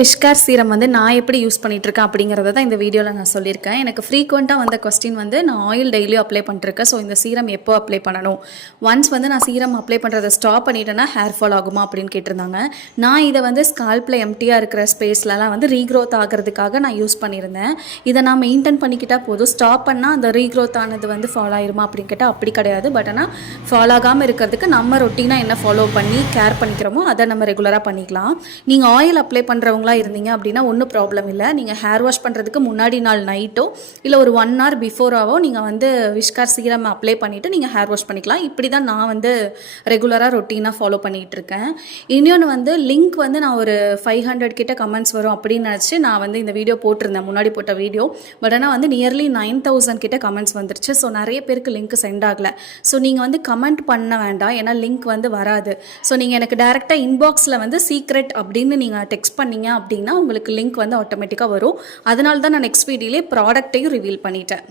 விஷ்கார் serum வந்து நான் எப்படி யூஸ் பண்ணிகிட்ருக்கேன் அப்படிங்கிறத தான் இந்த வீடியோவில் நான் சொல்லியிருக்கேன். எனக்கு ஃப்ரீக்வெண்ட்டாக வந்த கொஸ்டின் வந்து நான் ஆயில் டெய்லியும் அப்ளை பண்ணிருக்கேன். ஸோ இந்த சீரம் எப்போ அப்ளை பண்ணணும், ஒன்ஸ் வந்து நான் சீரம் அப்ளை பண்ணுறதை ஸ்டாப் பண்ணிட்டேன்னா ஹேர் ஃபால் ஆகுமா அப்படின்னு கேட்டிருந்தாங்க. நான் இதை வந்து ஸ்கால்பில் எம்டியாக இருக்கிற ஸ்பேஸ்லலாம் வந்து ரீக்ரோத் ஆகிறதுக்காக நான் யூஸ் பண்ணியிருந்தேன். இதை நான் மெயின்டைன் பண்ணிக்கிட்டால் போதும். ஸ்டாப் பண்ணால் அந்த ரீக்ரோத் ஆனது வந்து ஃபாலோ ஆயிருமா அப்படின்னு கேட்டால் அப்படி கிடையாது. பட் ஆனால் ஃபாலோ ஆகாமல் இருக்கிறதுக்கு நம்ம ரொட்டீனாக என்ன ஃபாலோ பண்ணி கேர் பண்ணிக்கிறோமோ அதை நம்ம ரெகுலராக பண்ணிக்கலாம். நீங்கள் ஆயில் அப்ளை பண்ணுறவங்க இருந்தீங்க அப்படின்னா ஒன்றும் ப்ராப்ளம் இல்லை. நீங்கள் ஹேர் வாஷ் பண்ணுறதுக்கு முன்னாடி நாள் நைட்டோ இல்லை ஒரு 1 hour பிஃபோராவோ நீங்கள் வந்து விஷ்கார் சீரம் அப்ளை பண்ணிவிட்டு நீங்கள் ஹேர் வாஷ் பண்ணிக்கலாம். இப்படி தான் நான் வந்து ரெகுலராக ரொட்டீனாக ஃபாலோ பண்ணிகிட்டு இருக்கேன். இன்னொன்று வந்து லிங்க் வந்து நான் ஒரு 500 கிட்ட கமெண்ட்ஸ் வரும் அப்படின்னு நினச்சி நான் வந்து இந்த வீடியோ போட்டிருந்தேன், முன்னாடி போட்ட வீடியோ. பட் ஆனால் வந்து நியர்லி 9000 கிட்ட கமெண்ட்ஸ் வந்துருச்சு. ஸோ நிறைய பேருக்கு லிங்க் சென்ட் ஆகலை. ஸோ நீங்கள் வந்து கமெண்ட் பண்ண வேண்டாம், ஏன்னா லிங்க் வந்து வராது. ஸோ நீங்கள் எனக்கு டேரெக்டாக இன்பாக்ஸில் வந்து சீக்ரெட் அப்படின்னு நீங்கள் டெக்ஸ்ட் பண்ணீங்க அப்படின்னா உங்களுக்கு லிங்க் வந்து ஆட்டோமேட்டிக்காக வரும். அதனால தான் நான் நெக்ஸ்ட் வீடியோலே ப்ராடக்ட்டையும் ரிவீல் பண்ணிட்டேன்.